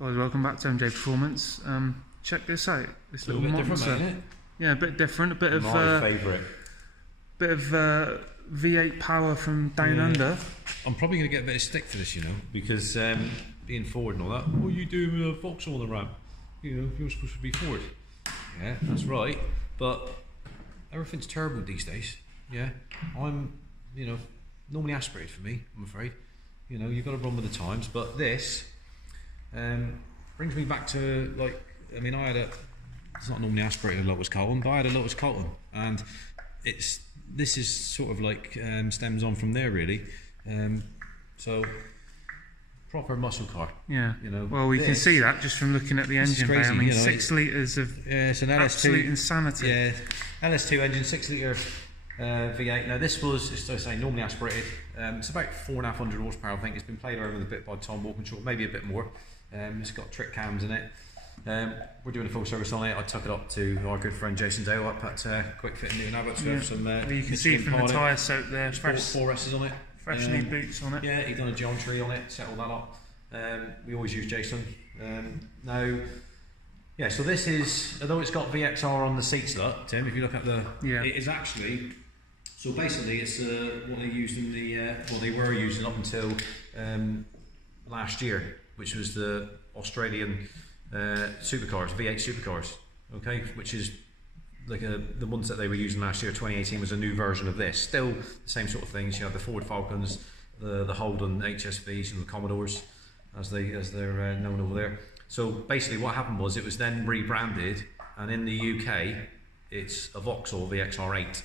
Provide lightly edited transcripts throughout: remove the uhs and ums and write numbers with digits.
Guys, welcome back to MJ Performance. Check this out. This little monster. Mate, yeah, a bit different. A bit of my favourite. Bit of V8 power from down under. I'm probably going to get a bit of stick for this, you know, because being forward and all that. What are you doing with a Vauxhall on the ramp? You know, you're supposed to be forward. Yeah, that's right. But everything's turbo these days. Yeah, I'm, you know, normally aspirated for me. I'm afraid. You know, you've got to run with the times. But this brings me back to, like, I mean, it's not normally aspirated Lotus Colton, but I had a Lotus Colton, and this is sort of like stems on from there really. So proper muscle car. Yeah. You know. Well, we can see that just from looking at the engine bay. I mean, you know, 6 litres of it's an LS2, absolute insanity. Yeah, LS2 engine, 6 litre V8. Now this was, as I say, normally aspirated. It's about 4,500 horsepower. I think it's been played around with a bit by Tom Walkinshaw, maybe a bit more. It's got trick cams in it. We're doing a full service on it. I took it up to our good friend Jason Dale up at Quick Fit in Newton Abbott to have some. Well, you can see from the tyre soak there. Fresh 4S's on it. Fresh new boots on it. Yeah, he done a geometry on it, set all that up. We always use Jason. Now, yeah. So this is, although it's got VXR on the seats, look, Tim. If you look at the, it is actually. So basically, it's what they used in the, well, they were using up until last year, which was the Australian supercars, V8 supercars, okay, which is like the ones that they were using last year. 2018 was a new version of this. Still the same sort of things. You have the Ford Falcons, the Holden HSVs, and the Commodores, as they're known over there. So basically, what happened was it was then rebranded, and in the UK, it's a Vauxhall VXR8,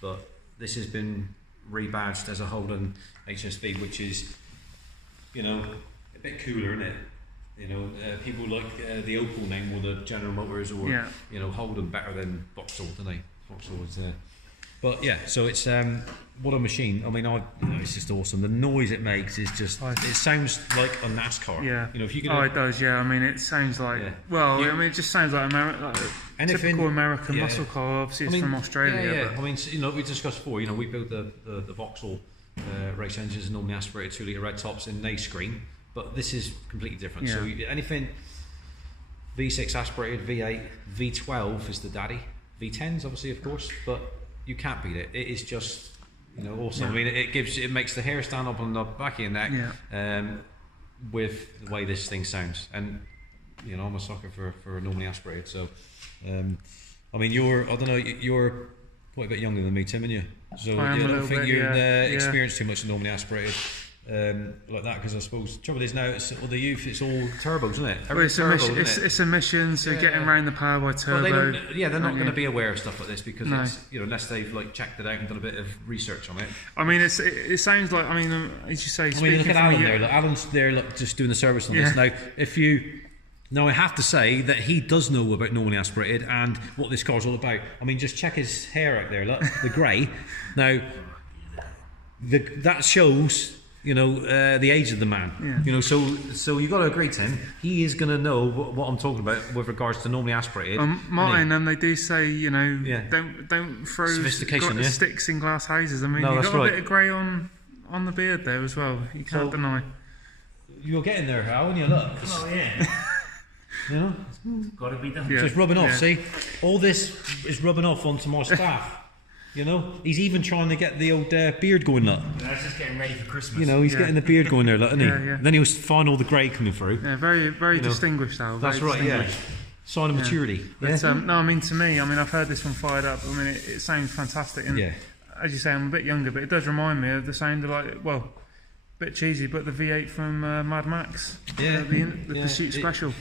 but this has been rebadged as a Holden HSV, which is, you know, a bit cooler, isn't it? You know, people like the Opel name or the General Motors or you know, Holden better than Vauxhall, don't they? Vauxhall is, but yeah, so it's what a machine. I mean, you know, it's just awesome. The noise it makes is just, it sounds like a NASCAR. Yeah. You know, if you can. Oh, it does. Yeah. I mean, it sounds like. Yeah. Well, I mean, it just sounds like a typical American muscle car. Obviously, it's from Australia. Yeah, yeah. I mean, you know, we discussed before. You know, we built the Vauxhall race engines, normally aspirated 2 litre red tops in Nay screen. But this is completely different. Yeah. So anything V6 aspirated, V8, V12 is the daddy. V10s obviously, of course, but you can't beat it. It is just, you know, awesome. Yeah. I mean, it makes the hair stand up on the back of your neck with the way this thing sounds. And you know, I'm a sucker for normally aspirated. So, I mean, you're quite a bit younger than me, Tim, aren't you? So I don't think you've experienced too much normally aspirated. Like that, because I suppose the trouble is now it's all the youth, it's all turbos, isn't it? Well, it's emissions, so getting around the power by turbo. Well, they're not going to be aware of stuff like this because it's, you know, unless they've like checked it out and done a bit of research on it. I mean, it sounds like, I mean, as you say, I mean, look at Alan there. Look, Alan's there, look, just doing the service on this. Now, I have to say that he does know about normally aspirated and what this car's all about. I mean, just check his hair out there. Look, the grey. Now, that shows, you know, the age of the man. Yeah. You know, so you got to agree, Tim. He is going to know what I'm talking about with regards to normally aspirated. Martin, and they do say, you know, don't throw sticks in glass houses. I mean, you've got a bit of grey on the beard there as well. You can't deny. You're getting there, Hal, and you look. Oh yeah. You know, got to be done. Yeah. Just rubbing off. See, all this is rubbing off onto my staff. You know, he's even trying to get the old beard going, look. That's just getting ready for Christmas. You know, he's getting the beard going there, look, isn't he? Yeah. Then he was find all the grey coming through. Yeah, very distinguished, Al. That's right. Yeah. Sign of maturity. But, no, I mean, to me, I mean, I've heard this one fired up. I mean, it sounds fantastic. And as you say, I'm a bit younger, but it does remind me of the sound of, like, well, a bit cheesy, but the V8 from Mad Max. Yeah. The Pursuit Special.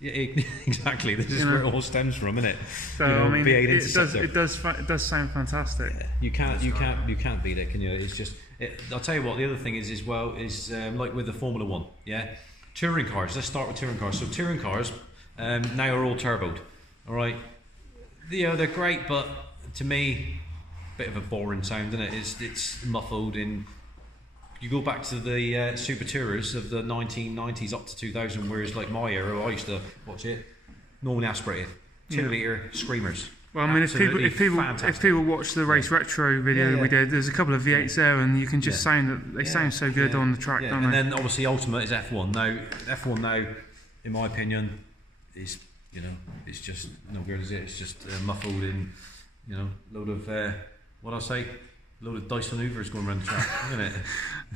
Yeah, exactly. This is where it all stems from, isn't it? So, you know, I mean, it does sound fantastic. Yeah. You can't beat it, can you? It's just. I'll tell you what. The other thing is like with the Formula One. Yeah, touring cars. Let's start with touring cars. So touring cars now are all turboed. All right. You know, they're great, but to me, a bit of a boring sound, isn't it? It's muffled in. You go back to the Super Tourers of the 1990s up to 2000, whereas like my era, I used to watch it normally aspirated, 2 litre screamers. Well, I mean, if people watch the race retro video we did, there's a couple of V8s there, and you can just sound that they sound so good on the track, don't they? And then obviously ultimate is F1. Now F1 in my opinion, is, you know, it's just no good, is it? It's just muffled in, you know, load of what I say, load of Dyson Hoovers going around the track, isn't it?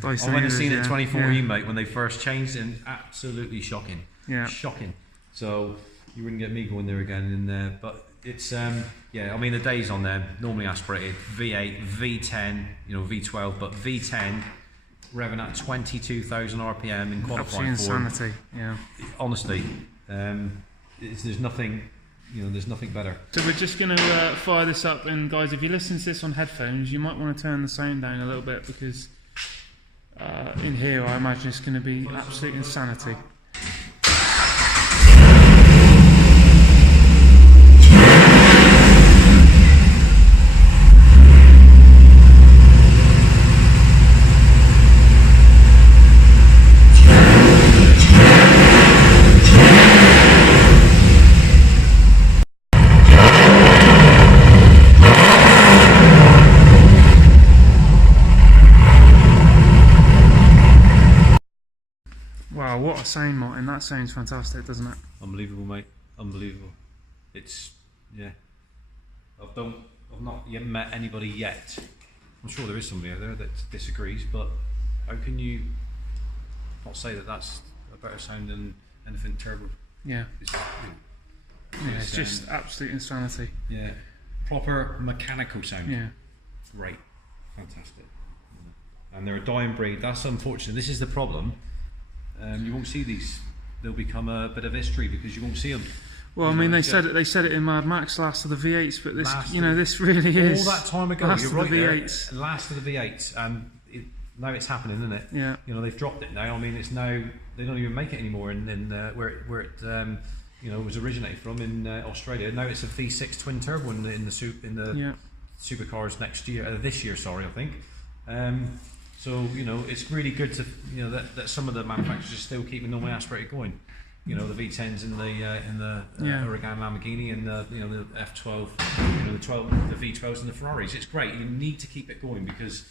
Dyson I went and seen it in 2014, yeah. mate, when they first changed it, and absolutely shocking. Yeah. Shocking. So you wouldn't get me going there again, but it's yeah. I mean, the days on them, normally aspirated, V8, V10, you know, V12, but V10 revving at 22,000 RPM in qualifying form. Insanity. Yeah. Honestly, there's nothing, you know, there's nothing better. So we're just going to fire this up, and guys, if you listen to this on headphones, you might want to turn the sound down a little bit, because in here I imagine it's going to be absolute insanity. Wow, what a sound, Martin. That sounds fantastic, doesn't it? Unbelievable, mate. Unbelievable. It's, yeah. I've not yet met anybody yet. I'm sure there is somebody out there that disagrees, but how can you not say that that's a better sound than anything turbo? Yeah. It's just absolute insanity. Yeah. Proper mechanical sound. Yeah. Great. Fantastic. And they're a dying breed. That's unfortunate. This is the problem. You won't see these. They'll become a bit of history because you won't see them. Well, I mean, they said it in Mad Max, last of the V8'S, but this, you know, this really is all that time ago. Last You're of right the V8'S. there. Last of the V8'S, and now it's happening, isn't it? Yeah. You know, they've dropped it now. I mean, it's now they don't even make it anymore in where it you know, was originated from in Australia. Now it's a V6 twin turbo in the supercars next year, this year, sorry, I think. So, you know, it's really good to, you know, that some of the manufacturers are still keeping normally aspirated going. You know, the V10s in the Huracan Lamborghini, and the, you know, the F12, you know, the V12s and the Ferraris. It's great. You need to keep it going because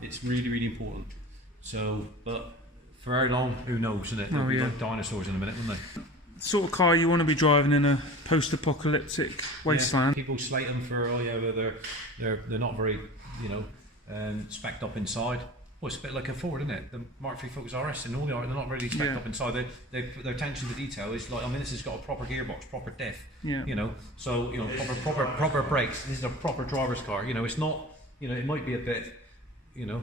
it's really, really important. So, but for how long, who knows, isn't it? They'll be like dinosaurs in a minute, won't they? Sort of car you want to be driving in a post-apocalyptic wasteland. Yeah, people slate them for, oh yeah, well they're not very, you know, specced up inside. Well, it's a bit like a Ford, isn't it? The Mark III Focus RS and all they're not really specced up inside. Their attention to detail is like, I mean, this has got a proper gearbox, proper diff, you know, so, you know, proper brakes. This is a proper driver's car. You know, it's not, you know, it might be a bit, you know,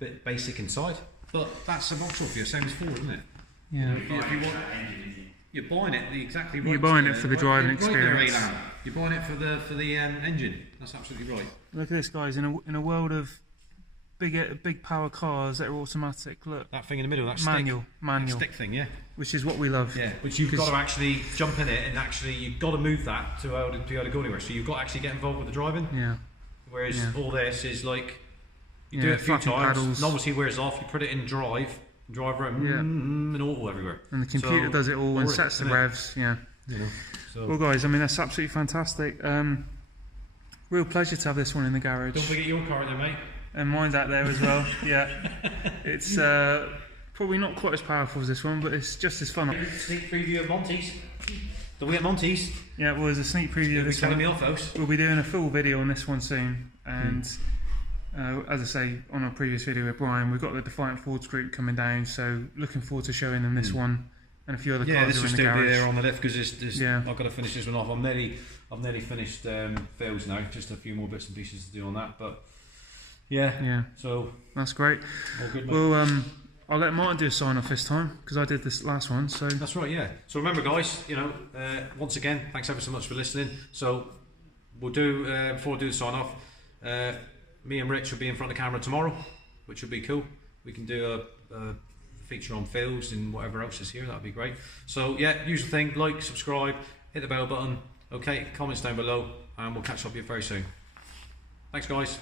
bit basic inside, but that's a box for you. Same as Ford, isn't it? Yeah. You know, if you want, you're buying it exactly right. You're buying it for the driving experience. Right there, you're buying it for the engine. That's absolutely right. Look at this, guys. In a world of big power cars that are automatic. Look, that thing in the middle, that manual stick thing, yeah. Which is what we love. Yeah, which you've got to actually jump in it, and actually you've got to move that to be able to go anywhere. So you've got to actually get involved with the driving. Yeah. Whereas all this is like you do it a few times, and obviously wears off. You put it in drive around, and auto everywhere. And the computer does it all and sets the revs. Yeah. You know, so. Well, guys, I mean that's absolutely fantastic. Real pleasure to have this one in the garage. Don't forget your car there, mate. And mine's out there as well. Yeah, it's probably not quite as powerful as this one, but it's just as fun. Sneak preview of Monty's. Don't we get Monty's? Yeah, well, there's a sneak preview of this one. Me off, folks. We'll be doing a full video on this one soon, and as I say on our previous video with Brian, we've got the Defiant Fords group coming down, so looking forward to showing them this one and a few other cars. Yeah, this will still be there garage. on the lift because I've got to finish this one off. I've nearly finished Fails now. Just a few more bits and pieces to do on that, but. Yeah. So that's great. All good, mate. Well, I'll let Martin do a sign off this time because I did this last one. So that's right. Yeah. So remember, guys, you know, once again, thanks ever so much for listening. So we'll do before we do the sign off. Me and Rich will be in front of the camera tomorrow, which will be cool. We can do a feature on Phils and whatever else is here. That'd be great. So yeah, usual thing: like, subscribe, hit the bell button. Okay, comments down below, and we'll catch up with you very soon. Thanks, guys.